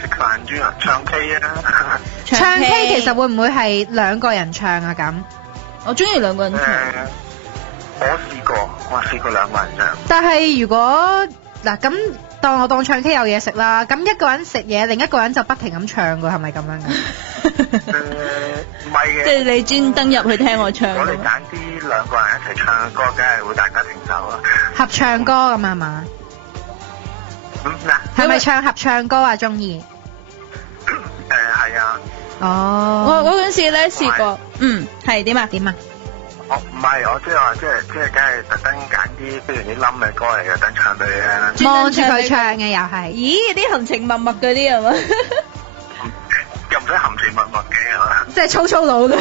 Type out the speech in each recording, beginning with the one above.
食飯豬啊，唱 K 啊。唱 K 其實會唔會係兩個人唱啊？咁我中意兩個人唱。我試過兩個人唱。但係如果嗱咁當唱 K 有嘢食啦，咁一個人食嘢，另一個人就不停咁唱㗎，係咪咁樣㗎？唔係嘅。即係你專登入去聽我唱。我哋揀啲兩個人一齊唱歌，梗係會大家停手啦。合唱歌咁係嘛？係咪唱合唱歌啊？鍾意？係啊。哦。我嗰陣時咧試過，係點啊？點啊？唔係，我即係話，即係，梗係特登揀啲非常之冧嘅歌嚟嘅，等唱俾你啊！望住佢唱嘅又係。咦？啲含情脈脈嗰啲係嘛？又唔使含情脈脈嘅係嘛？即係粗魯到，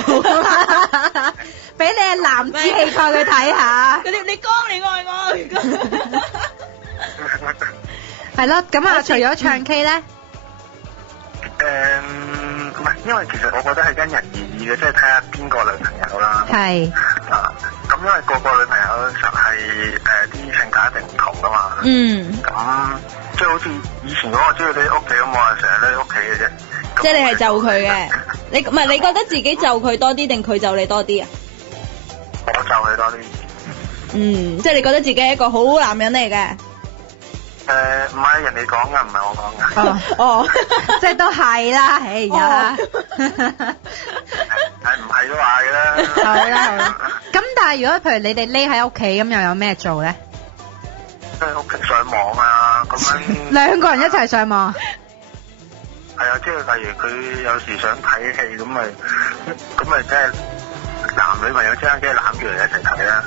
俾你嘅男子氣概佢睇下。嗰啲你講你愛我。係咯，咁啊，除咗唱 K 咧？唔係，因為其實我覺得係因人而異嘅，即係睇下邊個女朋友啦。係。咁因為個女朋友實係啲性格一定唔同噶嘛。咁即係好似以前嗰個中意你屋企咁，我係成日喺屋企嘅啫。即係你係就佢嘅，你唔係你覺得自己就佢多啲定佢就你多啲啊？我就佢多啲。即係你覺得自己係一個好男人嚟嘅。唔係人哋講㗎，唔係我講㗎。即係都係啦，哎呀。係唔係都話嘅啦。好啦。咁但係如果譬如你哋匿喺屋企咁，又有咩做咧？即係屋企上網啊，咁樣。兩個人一齊上網。係啊，即係例如佢有時想睇戲咁咪即係男女朋友之間梗係攬住嚟一齊睇啦。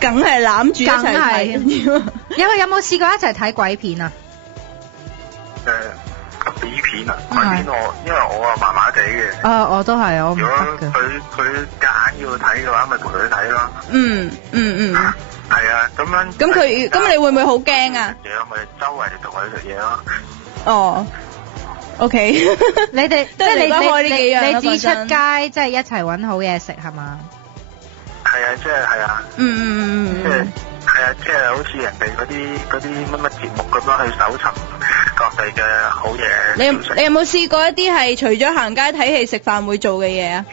梗係攬住一齊睇。有冇試過一齊睇鬼片啊？鬼片啊？鬼片因為我啊麻麻地嘅。我都係，我唔得嘅。如果佢夾硬要睇嘅話，咪陪佢睇咯。係啊，咁樣。咁你會唔會好驚啊？嘢咪周圍同佢食嘢咯。OK，你哋即係你指出街，即係一齊揾好嘢食係嘛？係啊，即係係啊。係啊，即係好似人哋嗰啲乜節目咁樣去搜尋各地嘅好嘢。你有冇試過一啲係除咗行街睇戲食飯會做嘅嘢啊？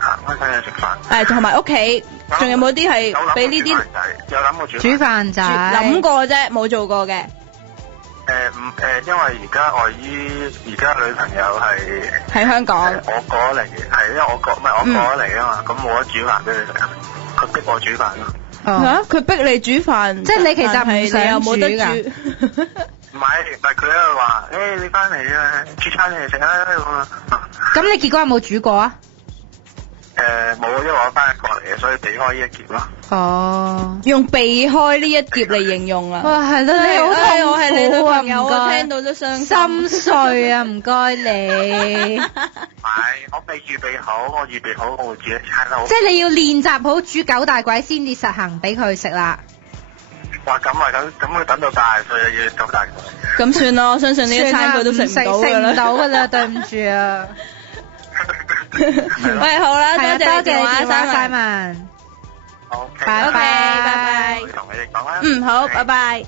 行街睇戲食飯。同埋屋企，仲有冇啲係俾呢啲？有諗過煮飯仔。諗過啫，冇做過嘅。因為而家礙於而家女朋友係喺香港。我過咗嚟，係因為我過咗嚟啊嘛，咁冇得煮飯俾佢食，佢逼我煮飯咯。佢逼你煮飯，即係你其實唔想煮㗎。唔係佢喺度話，你翻嚟啊，煮餐嚟食啦咁啊。咁你結果有冇煮過啊？冇，因為我翻嚟過嚟嘅，所以避開呢一劫咯。用避開呢一劫嚟形容啊！哇，係咯，你好痛苦啊！我係你女朋友，我聽到都傷心碎啊！唔該你。我未預備好，我預備好我會煮一餐好。即係你要練習好煮九大簋先至實行俾佢食啦。哇，咁佢等到大歲要九大簋。咁算啦，我相信呢一餐佢都食唔到㗎啦，對唔住啊。喂，好啦，多謝電話，Simon。好，拜拜。同你哋講啦。好，拜拜。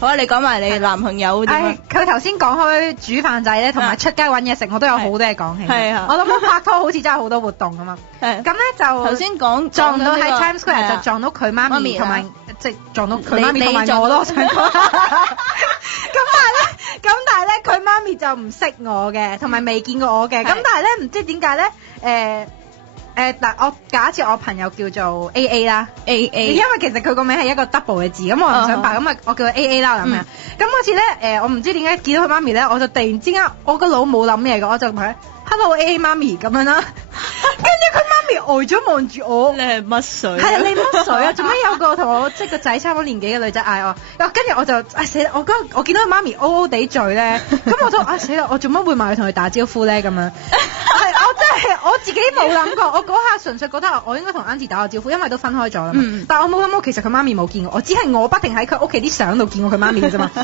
好啊，你講埋你男朋友點啊？佢頭先講開煮飯仔咧，同埋出街揾嘢食，我都有好多嘢講起。係啊，我諗拍拖好似真係好多活動㗎嘛。咁咧就頭先講撞到喺 Times Square 就撞到佢媽咪同埋即係撞到佢媽咪同埋我咯，想講。咁但係咧，佢媽咪就唔識我嘅，同埋未見過我嘅。咁但係咧，唔知點解咧，嗱，我假設我朋友叫做 AA 啦，AA，因為其實佢個名係一個 double 嘅字，咁我唔想白，咁啊我叫佢 AA 啦咁樣。咁嗰次咧，我唔知點解見到佢媽咪咧，我就突然之間我個腦冇諗嘢嘅，我就問佢 Hello AA 媽咪咁樣啦。跟住佢媽咪呆咗望住我，你係乜水？係啊，你乜水啊？做咩有個同我即係個仔差唔多年紀嘅女仔嗌我？跟住我就死啦！我見到佢媽咪 O 地嘴咧，咁我就死啦！我做乜會埋去同佢打招呼咧？咁樣係我真係我自己冇諗過，我嗰下純粹覺得我應該同 Auntie 打個招呼，因為都分開咗啦嘛。但係我冇諗過其實佢媽咪冇見過我，只係我不停喺佢屋企啲相度見過佢媽咪嘅啫嘛。咁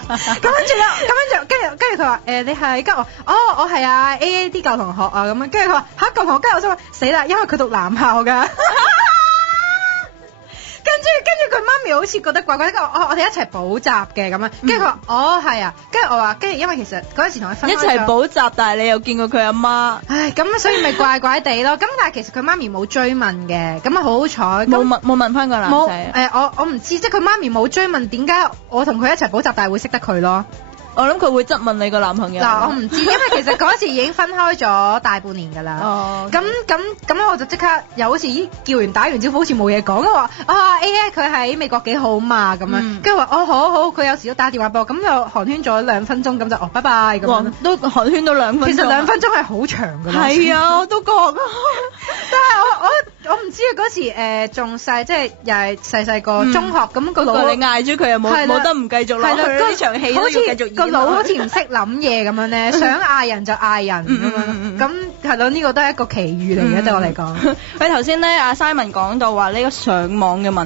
跟住佢話你係跟我我係啊 AA 啲舊同學啊咁樣，跟住佢話嚇舊同學，跟住我想話死啦，因為佢讀男校㗎。跟住佢佢媽咪好似覺得怪怪，我哋一齊補習嘅咁樣，跟住佢話係啊，跟住我話跟住因為其實嗰陣時同佢分開一齊補習，但係你又見過佢阿媽，唉咁所以咪怪怪地咯。咁但係其實佢媽咪冇追問嘅，咁啊好彩冇問翻個男仔。我唔知，即係佢媽咪冇追問點解我同佢一齊補習，但係會識得佢咯。我諗佢會質問你個男朋友。嗱，我唔知，因為其實嗰時已經分開咗大半年㗎啦。哦。咁我就即刻又好似叫完打完招呼好似冇嘢講，我話佢喺美國幾好嘛咁樣，跟住話好，佢有時都打電話俾我，咁就寒暄咗2分鐘，咁就拜拜咁樣。都寒暄到2分鐘。其實2分鐘係好長㗎啦。係啊，我都覺。但係我唔知嗰時仲細，即係又係細個中學咁個腦。你嗌咗佢又冇得唔繼續落去呢場戲都要繼續演。個腦好似唔識諗嘢咁樣咧，想嗌人就嗌人咁樣，咁係咯，呢個都係一個奇遇嚟嘅對我嚟講。佢頭先咧，阿 Simon 講到話呢個上網嘅問